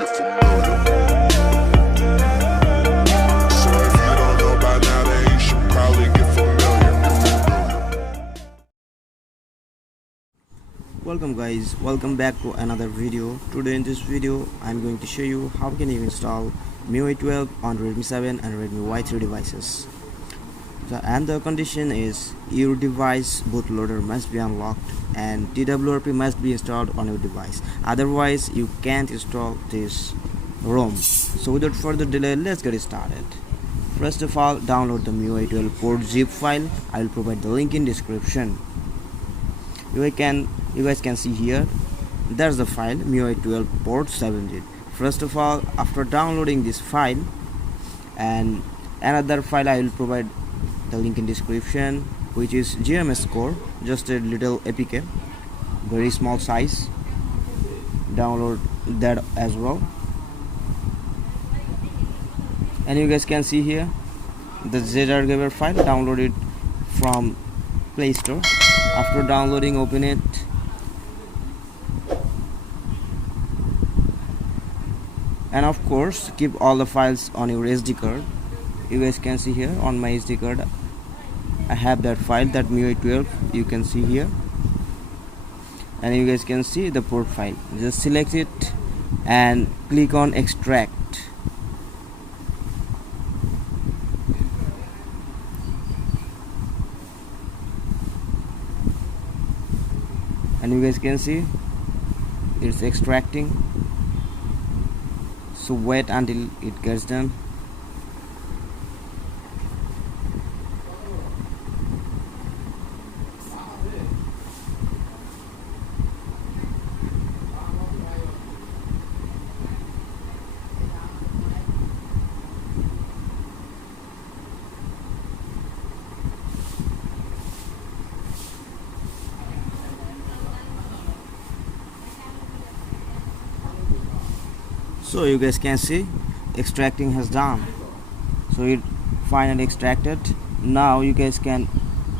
get familiar. So if you don't know by now, then you should probably get familiar. Welcome guys, welcome back to another video. Today in this video I'm going to show you how can you install MIUI 12 on Redmi 7 and Redmi Y3 devices. And the condition is your device bootloader must be unlocked and TWRP must be installed on your device, otherwise you can't install this ROM. So without further delay, let's get started. First of all, download the MIUI 12 port zip file. I will provide the link in description. You guys can see here, there's the file MIUI 12 port 7 zip. First of all, after downloading this file and another file, I will provide the link in description, which is Gmscore, just a little APK, very small size. Download that as well. And you guys can see here the SDCARD file, download it from Play Store. After downloading, open it. And of course, keep all the files on your SD card. You guys can see here on my SD card I have that file, that MIUI 12, you can see here. And you guys can see the port file. Just select it and click on extract. And you guys can see it's extracting, so wait until it gets done. So you guys can see extracting has done, so it finally extracted. Now you guys can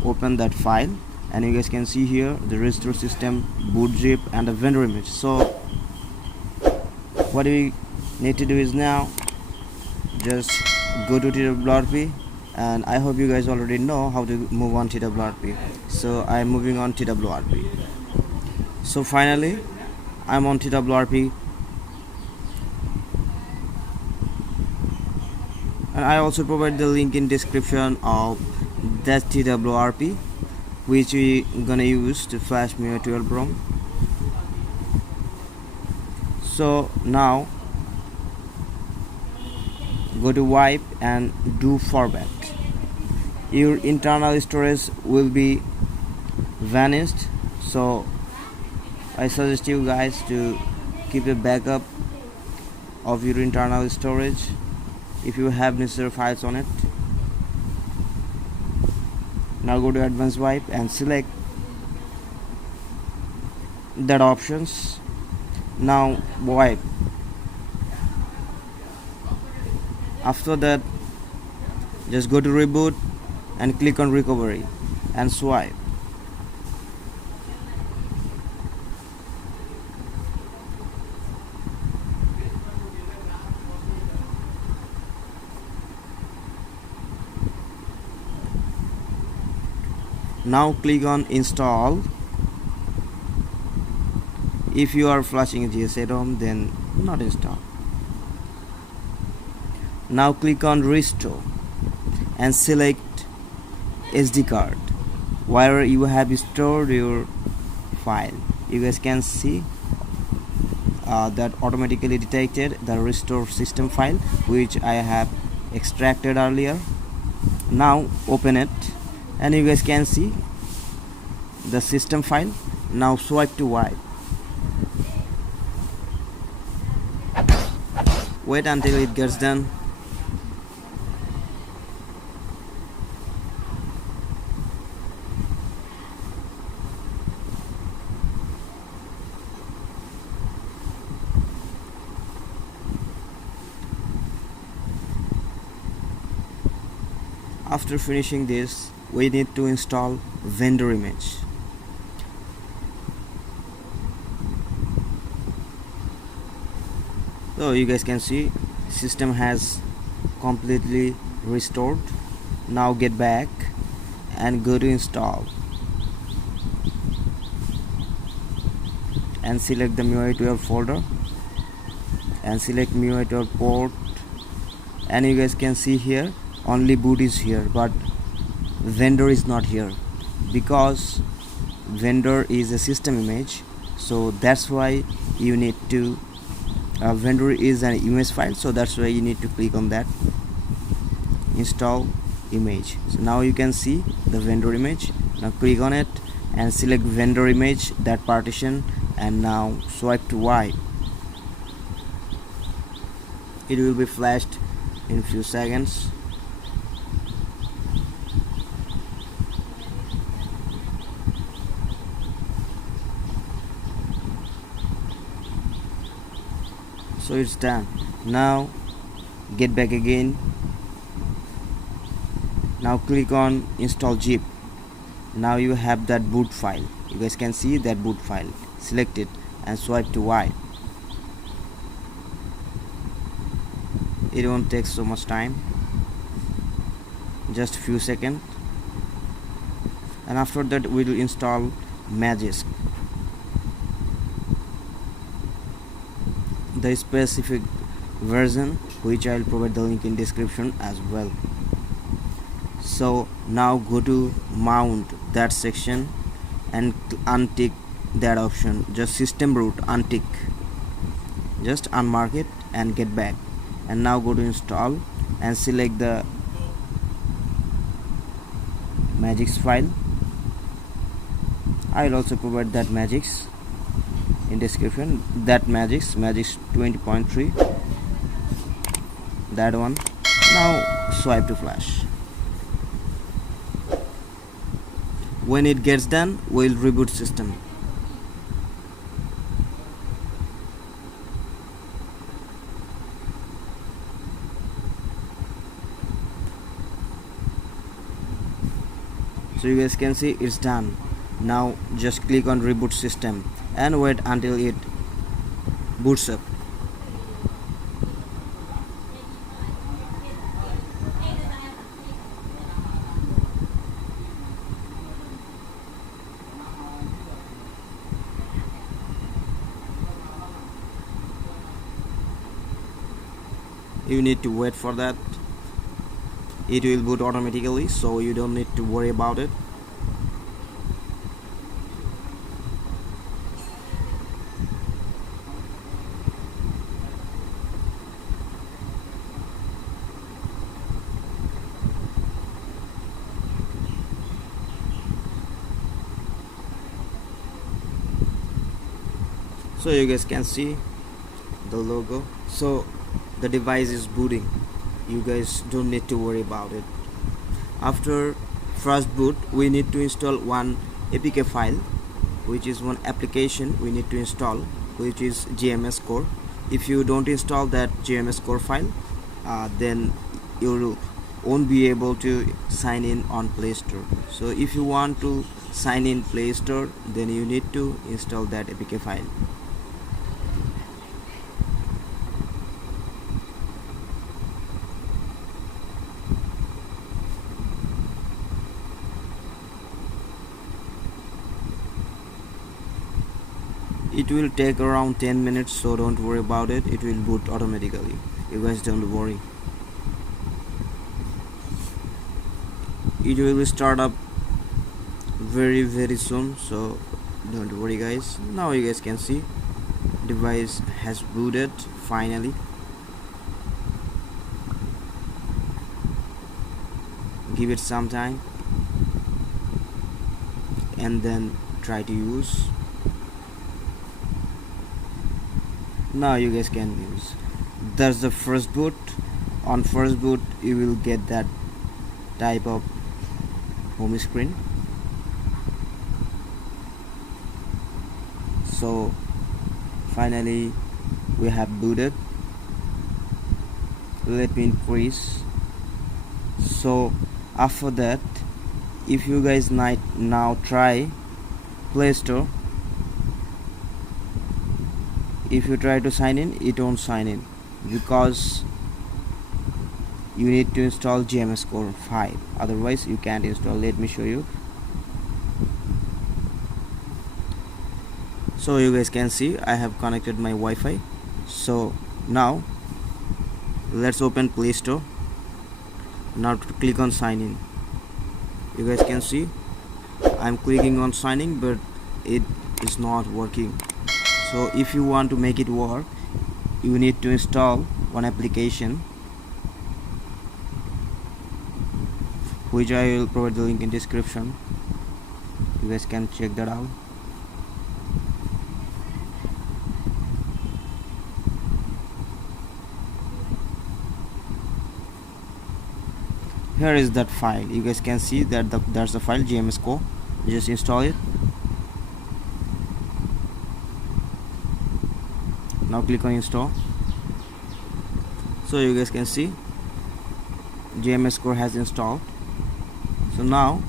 open that file and you guys can see here the restore system, Boot.zip and the vendor image. So what we need to do is now just go to TWRP, and I hope you guys already know how to move on TWRP, so I'm moving on TWRP. So finally I'm on TWRP, and I also provide the link in description of that TWRP which we gonna use to flash MIUI 12 ROM. So now go to wipe and do format. Your internal storage will be vanished, so I suggest you guys to keep a backup of your internal storage if you have necessary files on it. Now go to advanced wipe and select that options. Now wipe. After that, just go to reboot and click on recovery and swipe. Now click on install. If you are flashing a Gsi ROM, then not install. Now click on restore and select SD card where you have stored your file. You guys can see that automatically detected the restore system file which I have extracted earlier. Now open it and you guys can see the system file. Now swipe to wipe. Wait until it gets done. After finishing this, we need to install vendor image. So you guys can see system has completely restored. Now get back and go to install and select the MIUI 12 folder and select MIUI 12 port, and you guys can see here only boot is here but vendor is not here because vendor is a system image. So that's why you need to vendor is an image file, so that's why you need to click on that install image. So now you can see the vendor image. Now click on it and select vendor image, that partition, and now swipe to Y. It will be flashed in a few seconds. So it's done. Now get back again. Now click on install zip. Now you have that boot file. You guys can see that boot file. Select it and swipe to Y. It won't take so much time, just a few seconds, and after that we will install magisk, the specific version, which I will provide the link in description as well. So now go to mount, that section, and untick that option, just system root, untick, just unmark it and get back. And now go to install and select the magisk file. I will also provide that magisk in description, that magisk 20.3, that one. Now swipe to flash. When it gets done, we'll reboot system. So you guys can see it's done. Now just click on reboot system and wait until it boots up. You need to wait for that. It will boot automatically, so you don't need to worry about it. So you guys can see the logo. So the device is booting. You guys don't need to worry about it. After first boot, we need to install one APK file, which is one application we need to install, which is Gmscore. If you don't install that Gmscore file, then you won't be able to sign in on Play Store. So if you want to sign in Play Store, then you need to install that APK file. It will take around 10 minutes, so don't worry about it. It will boot automatically. You guys don't worry. It will start up very soon, so don't worry guys. Now you guys can see device has booted finally. Give it some time and then try to use. Now you guys can use. That's the first boot. On first boot you will get that type of home screen. So finally we have booted. Let me increase. So after that, if you guys now try Play Store, if you try to sign in, it won't sign in because you need to install Gmscore 5, otherwise you can't install. Let me show you. So you guys can see I have connected my Wi-Fi. So now let's open Play Store. Now to click on sign in. You guys can see I'm clicking on signing, but it is not working. So if you want to make it work, you need to install one application, which I will provide the link in description. You guys can check that out. Here is that file. You guys can see that there's the file Gmscore. Just install it. Now click on install. So you guys can see Gmscore has installed. So now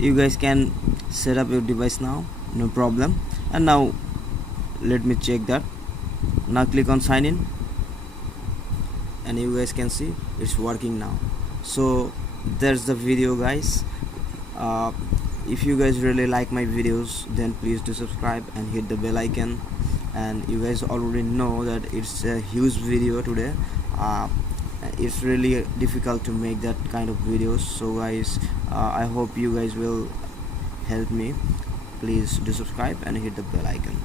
you guys can set up your device now, no problem. And now let me check that. Now click on sign in, and you guys can see it's working now. So that's the video, guys. If you guys really like my videos, then please do subscribe and hit the bell icon. And you guys already know that it's a huge video today. It's really difficult to make that kind of videos. So guys, I hope you guys will help me. Please do subscribe and hit the bell icon.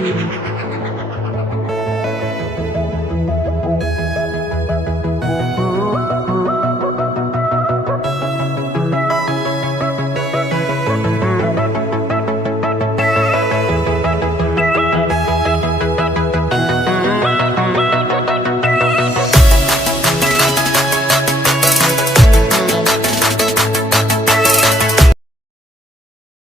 Review.